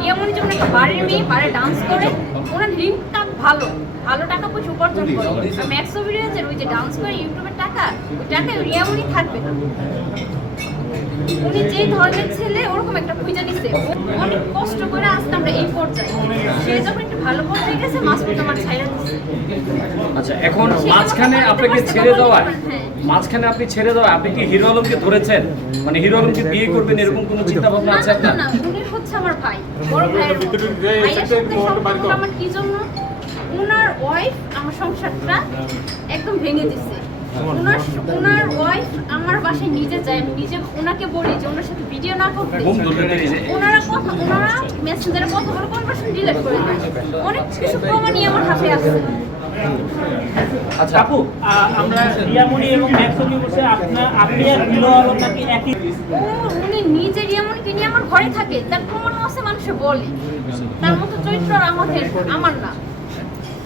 রিয়ামণি যেমন একটা বাড়ির মেয়ে বাড়ি ডান্স করে ওনার লিঙ্কটা ভালো। ভালো টাকা পয়সা উপার্জন করে। আর ম্যাক্সো ভিডিওজের ওই যে ডান্স করে ইউটিউবের টাকা ওই টাকায় রিয়ামনি থাকবে না। উনি যে ধরনের ছেলে ওরকম একটা খুঁজে নিছে অনেক কষ্ট করে আসতে আমরা এই পর্যায়ে। সে যখন একটু ভালো পর্যায়ে গেছে মাস আমার ছাইরা দিচ্ছে আচ্ছা এখন মাঝখানে আপনাকে ছেড়ে দেওয়ায় হ্যাঁ। মাঝখানে আপনি ছেড়ে দেওয়া আপনি কি হিরো আলমকে ধরেছেন? মানে হিরো আলমকে বিয়ে করবেন এরকম কোনো চিন্তা ভাবনা আছে আপনার? না উনি হচ্ছে আমার ভাই বড় সম্পর্কটা আমার কি জন্য? উনার ওয়াইফ আমার সংসারটা একদম ভেঙে দিছে। উনার ওয়াইফ আমার বাসায় নিজে যায় আমি নিজে ওনাকে বলি যে ওনার সাথে ভিডিও না করতে। ওনারা কথা ওনারা মেসেঞ্জারে কথা বলে কনভারসেশন ডিলিট করে দেয়। অনেক কিছু প্রমাণই আমার হাতে আছে। আচ্ছা। আপু আমরা রিয়ামণি এবং ম্যাক্সমি বসে আপনি আর আলম নাকি একই? উনি নিজে রিয়ামণিকে নিয়ে আমার ঘরে থাকে। তার প্রমাণ আছে মানুষে বলে। তার মতো চরিত্র আর আমাদের আমার না।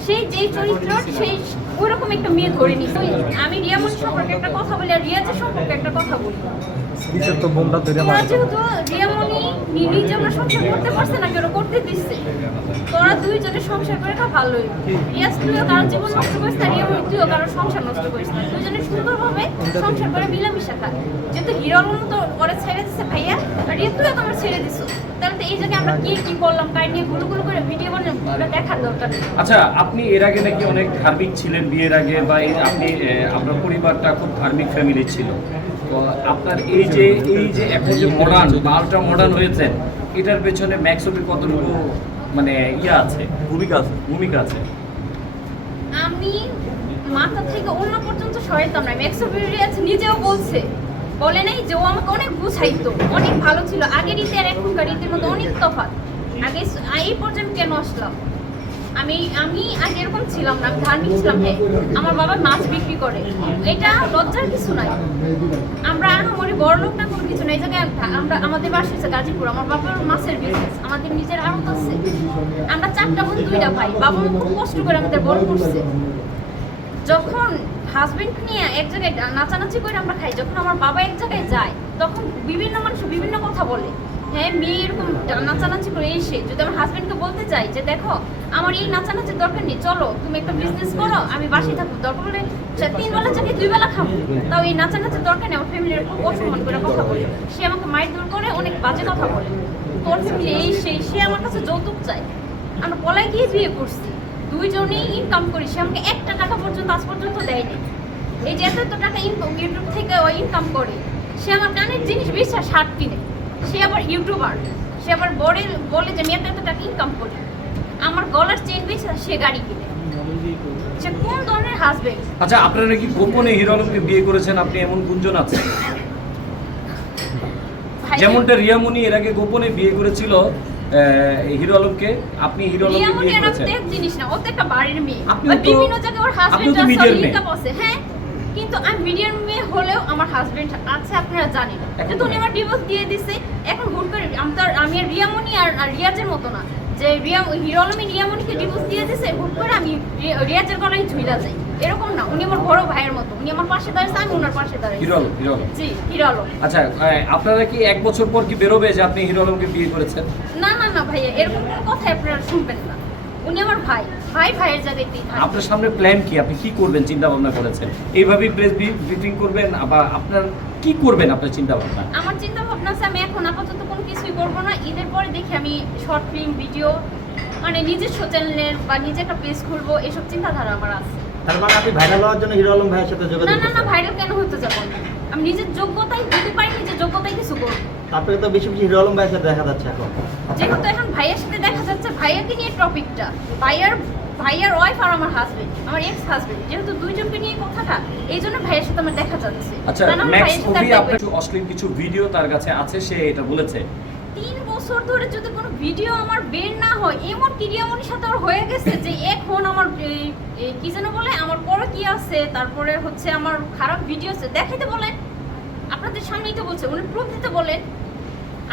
সেই যেই চরিত্র সেই ওইরকম একটা মেয়ে ধরে নিছে আমি রিয়ামণি সম্পর্কে একটা কথা বলি আর রিয়াজের সম্পর্কে একটা কথা বলি। তো বোমটা ধরে মারা যেহেতু রিয়ামণি নিজে আমরা সংসার করতে পারছে না কেন করতে দিচ্ছে? তোরা দুইজনে সংসার করে খা ভালোই। রিয়াজ তুইও কারোর জীবন নষ্ট করিস না রিয়ামণি তুইও কারোর সংসার নষ্ট করিস না দুজনে সুন্দরভাবে সংসার করে মিলামিশা খা যেহেতু হিরো আলম তো ওরা ছেড়ে দিচ্ছে ভাইয়া আর রিয়া তুইও তোমার ছেড়ে দিছো। তাহলে তো এই জায়গায় আমরা কি কি করলাম কার নিয়ে গুলো গুলো করে ভিডিও ওটা দেখার দরকার আচ্ছা আপনি এর আগে নাকি অনেক ধার্মিক ছিলেন বিয়ের আগে বা আপনি আপনার পরিবারটা খুব ধার্মিক ফ্যামিলি ছিল। তো আপনার এই যে এই যে এখন যে মডার্ন বা আলট্রা মডার্ন হয়েছেন এটার পেছনে ম্যাক্সপি কতটুকু মানে ইয়ে আছে? ভূমিকা আছে। ভূমিকা আছে। আমি মাথা থেকে অন্য পর্যন্ত সরাইতাম না। ম্যাক্সো আছে নিজেও বলছে। বলে নাই যে ও আমাকে অনেক বুঝাইতো অনেক ভালো ছিল। আগের রীতি আর এখনকার রীতির মধ্যে অনেক তফাৎ। আগে এই পর্যন্ত কেন আসলাম? আমি আমি আগে এরকম ছিলাম না, আমি ধার্মিক ছিলাম হ্যাঁ। আমার বাবা মাছ বিক্রি করে। এটা লজ্জার কিছু নাই। আমরা আহামরি বড় লোক না, কোনো কিছু না এই জায়গায় আমরা, আমাদের বাসা হচ্ছে গাজীপুর। আমার বাবার মাছের বিজনেস আমাদের নিজের আড়ত আছে। আমরা চারটা বোন, দুইটা ভাই। বাবা খুব কষ্ট করে আমাদের বড় করছে। যখন হাজবেন্ড নিয়ে এক জায়গায় নাচানাচি করে আমরা খাই, যখন আমার বাবা এক জায়গায় যায়, তখন বিভিন্ন মানুষ বিভিন্ন কথা বলে। হ্যাঁ মেয়ে এরকম নাচানাচি করে এসে যদি আমার হাজবেন্ডকে বলতে চাই যে দেখো, আমার এই নাচানাচির দরকার নেই, চলো, তুমি একটা বিজনেস করো, আমি বাসায় থাকব, দরকার হলে তিন বেলা চাকরি দুই বেলা খাব। তাও এই নাচানাচির দরকার নেই, আমার ফ্যামিলির খুব অসম্মান করে কথা বলে। সে আমাকে মাইর দূর করে, অনেক বাজে কথা বলে। তোর ফ্যামিলি এই সেই, সে আমার কাছে যৌতুক চায়। আমরা পলায় গিয়ে বিয়ে করছি। দুইজনেই ইনকাম করি, সে আমাকে একটা টাকা পর্যন্ত আজ পর্যন্ত দেয়নি এই যে এত টাকা ইনকাম ইউটিউব থেকে ইনকাম করে, সে আমার কানের জিনিস বেচা শার্ট কিনে। সে আবার ইউটিউবার সে আবার বলে বলে যে আমি এত এত টাকা ইনকাম করি। আমার গলার চেন বেচা সে গাড়ি কিনে। সে কোন ধরনের হাজবেন্ড আচ্ছা আপনারা নাকি গোপনে হিরো আলমকে বিয়ে করেছেন? আপনি এমন গুঞ্জন আছে যেমনটা রিয়ামণি এর আগে গোপনে বিয়ে করেছিল হিরো আলমকে আপনি হিরো আলমকে বিয়ে আর করেছেন। জিনিস না ও তো একটা বাড়ির মেয়ে। বিভিন্ন জায়গায় ওর হাজবেন্ড আছে হ্যাঁ? কিন্তু আমি মিডিয়ার মেয়ে হলেও আমার হাজবেন্ড আছে আপনারা জানেন। যেহেতু উনি আমার ডিভোর্স দিয়ে দিছে এখন হুট করে আমি তো আমি আর রিয়ামনি আর রিয়াজের মতো না। যে রিয়া হিরো আলমী রিয়ামনিকে ডিভোর্স দিয়ে দিছে হুট করে আমি রিয়াজের গলায় ঝুইলা যাই। এরকম না উনি আমার বড় ভাইয়ের মতো। উনি আমার পাশে দাঁড়িয়েছে আমি ওনার পাশে দাঁড়িয়েছি হিরো আলম হিরো আলম। জি হিরো আলম। আচ্ছা আপনারা কি এক বছর পর কি বেরোবে যে আপনি হিরো আলমকে বিয়ে করেছেন? না না না ভাইয়া এরকম কোনো কথা আপনারা শুনবেন না। উনি আমার ভাই। ভাই ভাইয়ের জায়গাতেই থাকে আপনার সামনে প্ল্যান কি? আপনি কি করবেন? চিন্তা ভাবনা করেছেন। এইভাবেই প্রেস ব্রিফিং করবেন বা আপনার কি করবেন আপনার চিন্তা ভাবনা আমার চিন্তা ভাবনা আছে আমি এখন আপাতত কোনো কিছুই করব না। ঈদের পরে দেখি আমি শর্ট ফিল্ম ভিডিও মানে নিজস্ব চ্যানেলের বা নিজে একটা পেজ খুলবো এসব চিন্তাধারা আমার আছে। তার মানে আপনি ভাইরাল হওয়ার জন্য হিরো আলম ভাইয়ের সাথে না যোগাযোগ না না করছেন? ভাইরাল কেন হতে যাব না? আমি নিজের যোগ্যতাই যদি পারি নিজের যোগ্যতাই কিছু করব। তারপরে তো বেশি বেশি হিরো আলম ভাইয়ের সাথে দেখা যাচ্ছে এখন। যেহেতু এখন ভাইয়ের সাথে দেখা যাচ্ছে ভাইয়াকে নিয়ে টপিকটা। ভাইয়ার ভাইয়ার ওয়াইফ আর আমার হাজবেন্ড আমার এক্স হাজবেন্ড যেহেতু দুইজনকে নিয়ে কথাটা এই জন্য ভাইয়ের সাথে আমার দেখা যাচ্ছে। আচ্ছা তা না হলে ম্যাক্স ভাইয়ের সাথে মুভি আপনার কিছু অশ্লীল কিছু ভিডিও তার কাছে আছে সে এটা বলেছে। তিন বছর ধরে যদি কোনো ভিডিও আমার বের না হয় এমন ক্রিয়ামনির সাথে আমার হয়ে গেছে যে এখন আমার কি যেন বলে আমার পরে কি আছে তারপরে হচ্ছে আমার খারাপ ভিডিও আছে। দেখাইতে বলেন আপনাদের সামনেই তো বলছে উনি প্রুফ দিতে বলেন।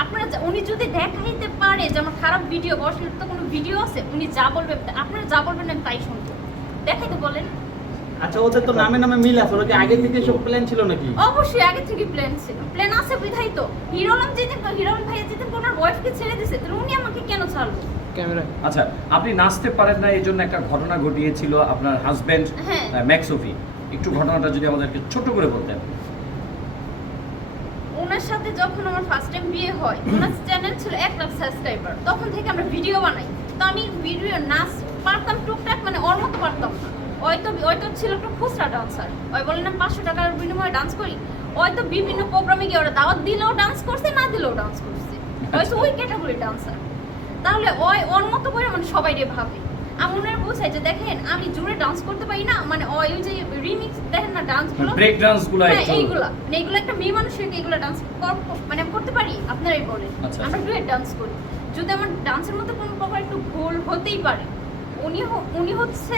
আপনারা উনি যদি দেখাইতে পারে যে আমার খারাপ ভিডিও অশ্লীল তো কোনো ভিডিও আছে উনি যা বলবে আপনারা যা বলবেন আমি তাই শুনব। দেখাইতে বলেন। আচ্ছা ওদের তো নামে নামে মিল আছে ওরা আগে থেকে সব প্ল্যান ছিল নাকি? অবশ্যই আগে থেকে প্ল্যান ছিল। প্ল্যান আছে বিধাই তো। হিরোলাম যেদিন হিরোলাম ভাইয়া যেদিন ওনার ওয়াইফকে ছেড়ে দিয়েছে তাহলে উনি আমাকে কেন ভালো আচ্ছা আপনি নাচতে পারেন না এই জন্য একটা ঘটনা ঘটিয়েছিল আপনার হাজবেন্ড হ্যাঁ। ম্যাক্সোফি। একটু ঘটনাটা যদি আমাদেরকে ছোট করে বলতেন। যখন আমার ফার্স্ট টাইম বিয়ে হয়, ওনার চ্যানেল ছিল এক লাখ সাবস্ক্রাইবার তখন থেকে আমরা ভিডিও বানাই। তো আমি ভিডিও নাচ পারতাম টুকটাক মানে ওর মতো পারতাম না। হয়তো হয়তো ছিল একটা খুচরা ডান্সার ওই বলেন না, পাঁচশো টাকার বিনিময়ে ডান্স করি। হয়তো বিভিন্ন প্রোগ্রামে গিয়ে ওরা দাওয়াত দিলেও ডান্স করছে, না দিলেও ডান্স করছে। হয়তো ওই ক্যাটাগরি ডান্সার তাহলে ওই ওর মতো করে মানে সবাই ভাবে। আমি ওনার বোঝাই যে দেখেন আমি জোরে ডান্স করতে পারি না মানে ওই যে রিমিক্স দেখেন না ডান্সগুলো? ব্রেক ডান্সগুলো হ্যাঁ এইগুলা। মানে এগুলো একটা মেয়ে মানুষের এগুলো ডান্স মানে করতে পারি আপনারাই বলেন আচ্ছা, আমরা আচ্ছা। ডুয়েট ডান্স করি। যদি আমার ডান্সের মধ্যে কোনো প্রকার একটু ভুল হতেই পারে উনি উনি হচ্ছে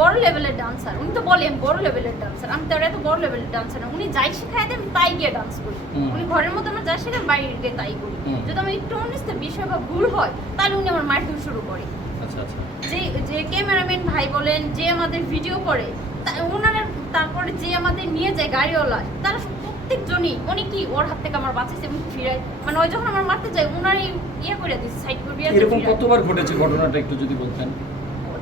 বড় লেভেলের ডান্সার উনি তো বলেন বড় লেভেলের ডান্সার আমি তো আর এত বড় লেভেলের ডান্সার না। উনি যাই শেখায় দেন তাই গিয়ে ডান্স করি। উনি ঘরের মধ্যে আমার যা শেখান বাইরে গিয়ে তাই করি। যদি আমার একটু উনিশতে বিষয় বা ভুল হয় তাহলে উনি আমার মারধর শুরু করে। যে যে ক্যামেরাম্যান ভাই বলেন যে আমাদের ভিডিও করে ওনারা তারপরে যে আমাদের নিয়ে যায় গাড়িওয়ালা তারা প্রত্যেকজনই উনি কি ওর হাত থেকে আমার বাঁচাইছে এবং ফিরাই মানে ওই যখন আমার মারতে যায় ওনারই ইয়ে করে দিচ্ছে সাইড করে এরকম কতবার ঘটেছে ঘটনাটা একটু যদি বলতেন?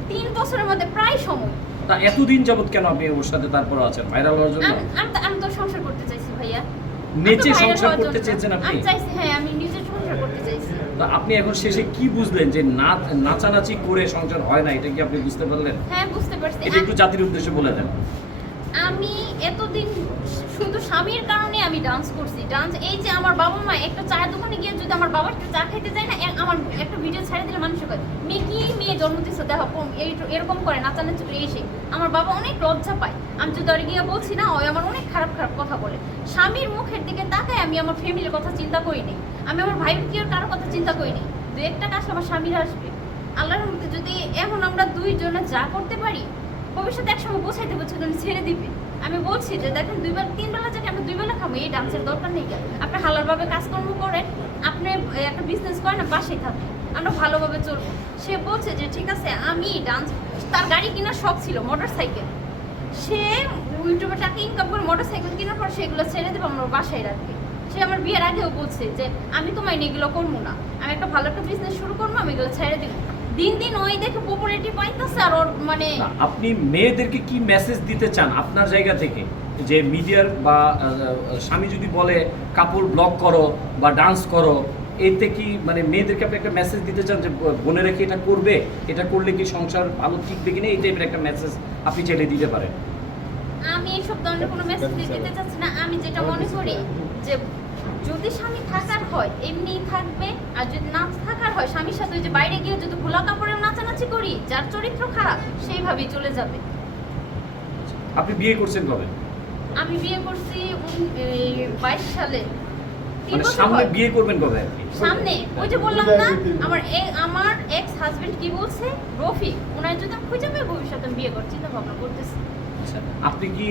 তিন বছরের মধ্যে প্রায় সময়। তা এতদিন যাবত কেন আপনি ওর সাথে তারপর আছেন? ভাইরাল হওয়ার জন্য? আমি তো- সংসার করতে চাইছি ভাইয়া। নেচে সংসার করতে চেয়েছেন আপনি? আমি চাইছি হ্যাঁ আমি নিজে সংসার করতে চাইছি। তা আপনি এখন শেষে কি বুঝলেন যে নাচ নাচানাচি করে সংসার হয় না এটা কি আপনি বুঝতে পারলেন? হ্যাঁ বুঝতে পারছি। এটা একটু জাতির উদ্দেশ্যে বলে দেন। আমি এতদিন স্বামীর কারণে আমি ডান্স করছি। ডান্স এই যে আমার বাবা মা একটা চায়ের দোকানে গিয়ে যদি আমার বাবা একটু চা খেতে যায় না আমার একটা ভিডিও ছেড়ে দিলে মানুষ কয় মেয়ে কি মেয়ে জন্ম দিচ্ছে দেখো এরকম করে নাচানাচি করে এসে আমার বাবা অনেক লজ্জা পায়। আমি যদি ওরে গিয়ে বলছি না ওই আমার অনেক খারাপ খারাপ কথা বলে। স্বামীর মুখের দিকে তাকায় আমি আমার ফ্যামিলির কথা চিন্তা করিনি আমি আমার ভাই কি কারোর কথা চিন্তা করিনি দু একটা কাজ আমার স্বামীর আসবে। আল্লাহর মধ্যে যদি এখন আমরা দুইজনে যা করতে পারি, ভবিষ্যতে একসময় বোঝাইতে বলছে ছেড়ে দিবে। আমি বলছি যে দেখেন দুই বেলা, তিন বেলা যাকে আমরা দুই বেলা খাব, এই ডান্সের দরকার নেই আপনি হালালভাবে কাজকর্ম করেন, আপনি একটা বিজনেস করেন না পাশেই থাকেন। আমরা ভালোভাবে চলবো। সে বলছে যে, ঠিক আছে, আমি ডান্স তার গাড়ি কেনার শখ ছিল মোটর সাইকেল সে ইউটিউবে টাকা ইনকাম করে মোটর সাইকেল কেনার পর সেগুলো ছেড়ে দেবো, আমার বাসায় রাখবে। সে আমার বিয়ের আগেও বলছে যে, আমি তোমায় এগুলো করব না। আমি একটা ভালো একটা বিজনেস শুরু করব, আমি এগুলো ছেড়ে দিব। দিন দিন ওই দেখে পপুলারিটি পাইতেছে আর ওর মানে আপনি মেয়েদেরকে কি মেসেজ দিতে চান আপনার জায়গা থেকে? যে মিডিয়ার বা স্বামী যদি বলে কাপড় ব্লক করো বা ডান্স করো এতে কি মানে মেয়েদেরকে আপনি একটা মেসেজ দিতে চান যে বোনেরা কি এটা করবে? এটা করলে কি সংসার ভালো টিকবে কিনা এই টাইপের একটা মেসেজ আপনি চাইলে দিতে পারেন। আমি এইসব ধরনের কোনো মেসেজ দিতে চাচ্ছি না। আমি যেটা মনে করি যে যদি স্বামী থাকার হয় এমনিই থাকবে। আর যদি না থাকার হয় স্বামীর সাথে যে বাইরে গিয়ে যদি খোলা কাপড়েও নাচানাচি করি যার চরিত্র খারাপ সেইভাবেই চলে যাবে। আপনি বিয়ে করছেন কবে? আমি বিয়ে করছি বাইশ সালে। মানে সামনে বিয়ে করবেন কবে? সামনে। ওই যে বললাম না আমার আমার এক্স হাজবেন্ড কি বলছে? রফিক ওনার যদি আমি খুঁজে পাই ভবিষ্যতে বিয়ে করার চিন্তা ভাবনা করতেছি। আচ্ছা, আপনি কি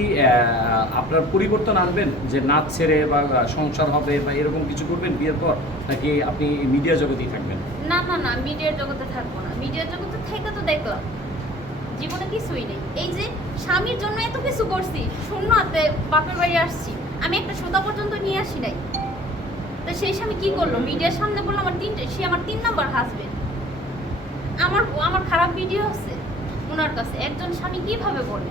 আপনার পরিবর্তন আনবেন? যে নাচ ছেড়ে বা সংসার হবে বা এরকম কিছু করবেন বিয়ের পর? নাকি আপনি মিডিয়া জগতেই থাকবেন? না না না মিডিয়ার জগতে থাকব না। মিডিয়ার জগতে থেকে তো দেখলাম জীবনে কিছুই নেই। এই যে স্বামীর জন্য এত কিছু করছি শূন্য হাতে বাপের বাড়ি আসছি আমি একটা সোদা পর্যন্ত নিয়ে আসি নাই। তো সেই স্বামী কি করল? মিডিয়ার সামনে বলল, আমার তিনটে সে আমার তিন নম্বর হাজবেন্ড আমার আমার খারাপ ভিডিও আছে ওনার কাছে। একজন স্বামী কীভাবে বলে?